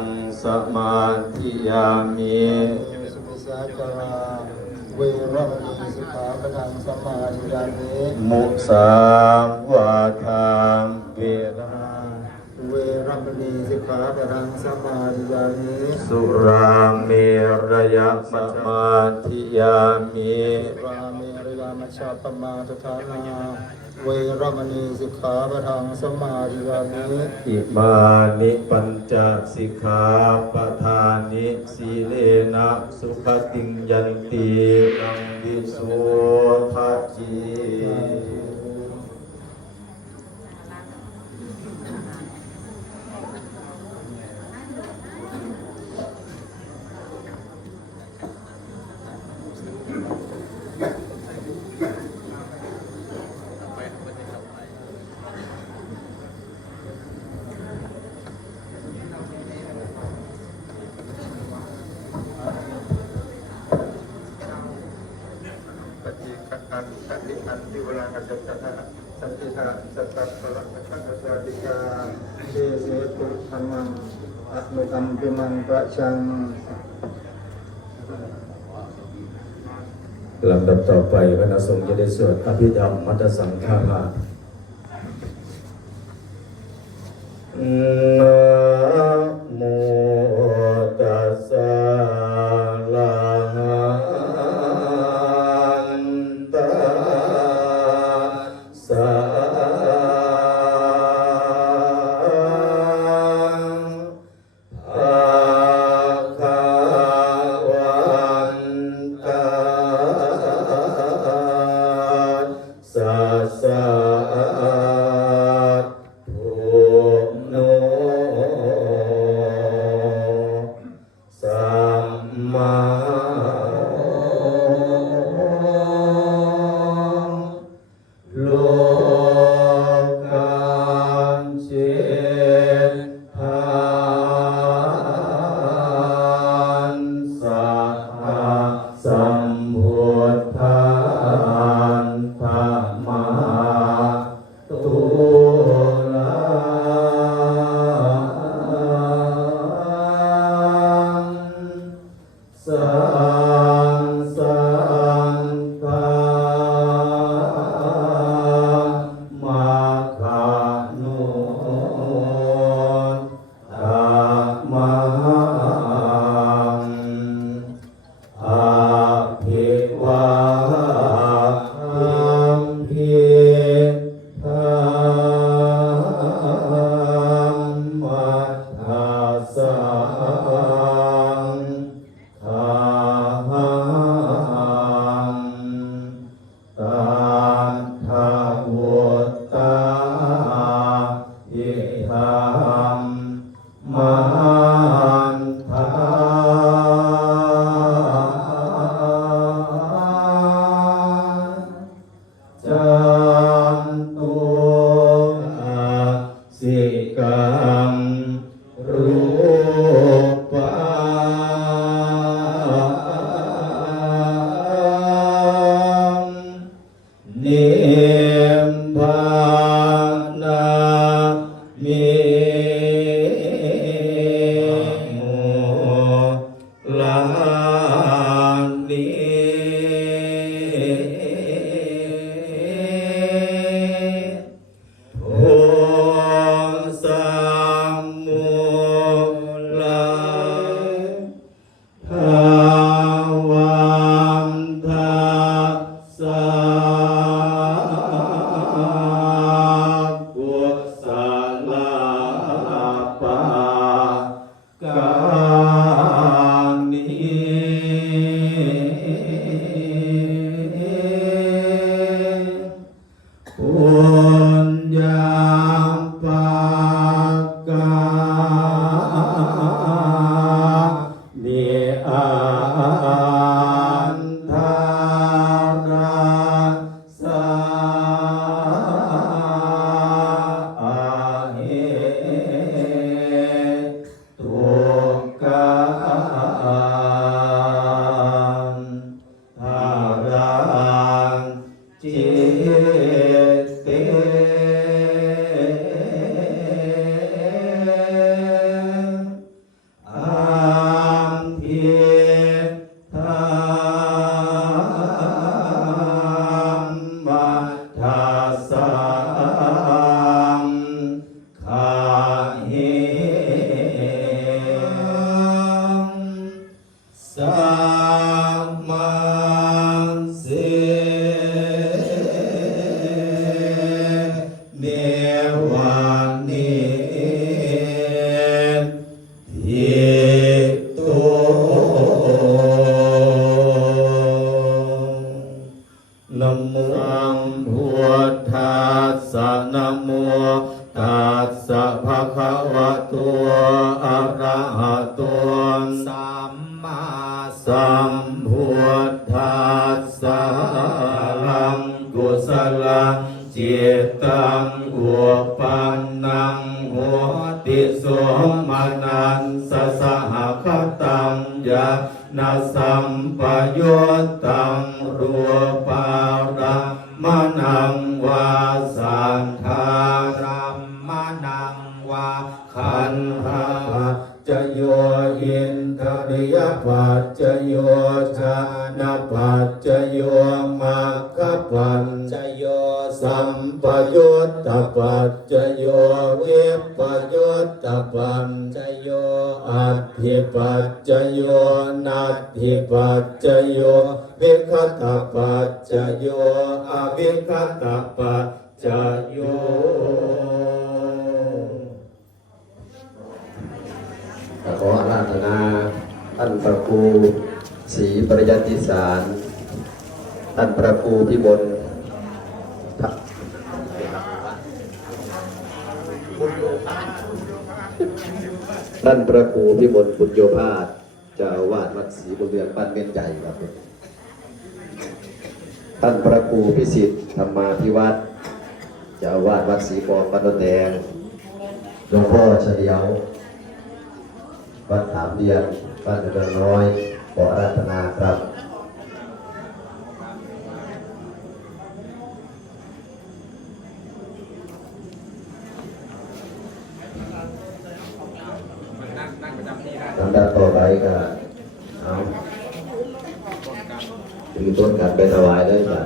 งสมาธิยามิสุมิสาจาราเวรมณีสิกขาปะทังสมาธิยามิมุสาวาทามเวรมเวรมณีสิกขาปะทังสมาธิยามิสุราเมรยสมาธิยามิราเมรยามัชฌาปมาตถานาเวรมณีสิกขาปทังสมาธิยามิอิมานิปัญจสิกขาปทานิสีเลนะสุขติงยันตินังวิโสภะจี ปฏิคัตันสันติอันติวรังกัจจตะสันติทาสัตตะพลังกัจจตติกาเชเสตุธรรมังอัตโนตัมปิมังประชังลำดับต่อไปคณะสงฆ์จะได้สวดอภิธรรมมัตตสังฆารานะโม สั นิ พุทธัสสะลังกุศลังจิตตังอุปันนังโหติโสมนันสสหคตังยะนาสัมปโยตังรูปาระมนังวาสันทารัมมานังวาขันหาจจโย ริยปัจจโยชานปัจจโยมัคคปัญจโยสัมปยุตตปัจจโยวิปยุตตปัญจโยอัตถิปัจจโยนัตถิปัจจโยวิคตปัจจโยอวิคตปัจจโยขออาราธนา ท่านพระครูศรีปริยัติสาร ท่านพระครูพิบลท่านพระครูพิบลบุญโยภาสเจ้าวาสวัดศรีบุญเรืองบ้านเมียนใหญ่ครับ ท่านพระครูพิสิทธิ์ธรรมาภิวัตรเจ้าวาสวัดศรีกองบ้านนนแดงหลวงพ่อเฉลียว วัดสามเดือนบ้านเรือนน้อยขออรัตนาครับลำดับต่อไปก็เอาถือต้นกันไปถวายเลยจ้ะ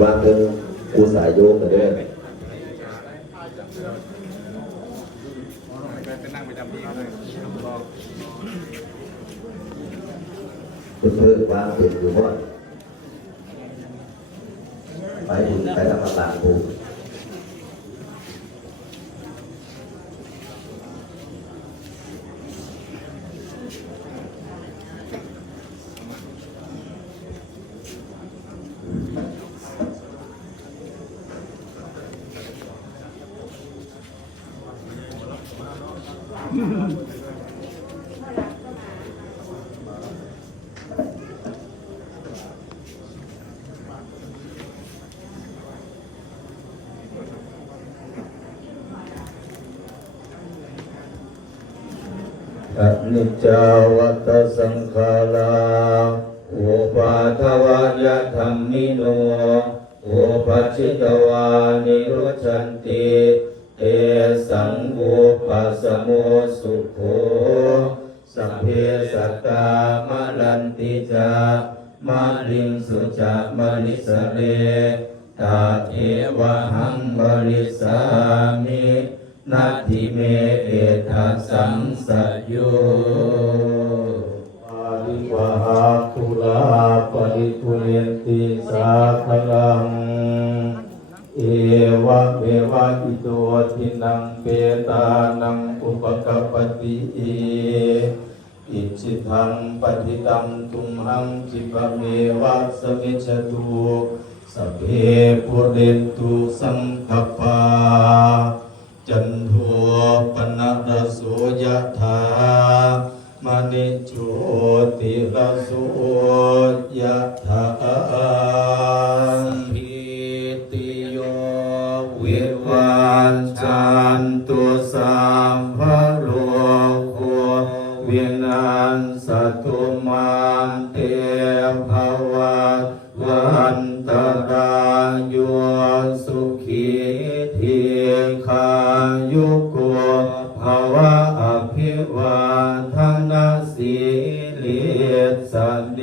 วางถึงกูสายโยกกันด้วย เป็นนั่งประจำที่เพิ่มควางเป็นอยู่บ่อนไปถึงไปทำต่างๆปู อนิจจาวัตสังขาราอุปาทวายธรรมิโนอุปชิตวานิรุชันติเอสังอุป สสโมสุโขสัพเพสัตตามลันติจามาลิงสุจามลิสเรตาเทวหังบริสามินาทิเมเอทัสสังสย วะเมวะอิโตทินังเปตานังอุปกปปติเออิจิตังปฏิตังตุมหังจิปเมวะสมิจตุสัเพปุเรนตุสังคปาจันโทปนะระโสยถามณิโชติระโสยถา วินันสตุมันเตภวัตวันตรายโยสุขีทีขายุโกภวะอภิวาทนาสีลิสเน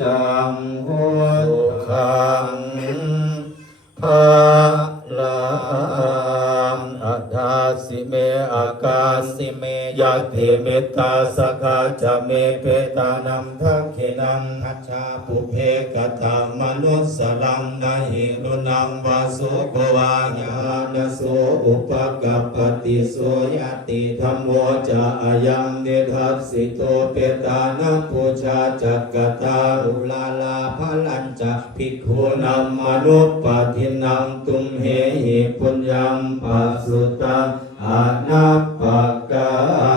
จังหุขังภา ยะเทเมตตาสกาจะเมเปตานัมทักขินังคัจฉาปุเพกตามนุสสลังนาหิรุนังวาสุโกวาญาณโสอุปกัปปติโสยติธรรมโมจะอายังเนทัสสิโตเปตานังปูชาจักกตารุลาลาภลันจะภิกขุนัมมนุปปทินังตุมเหหิปุญญังปัสสุตังออนัปปกา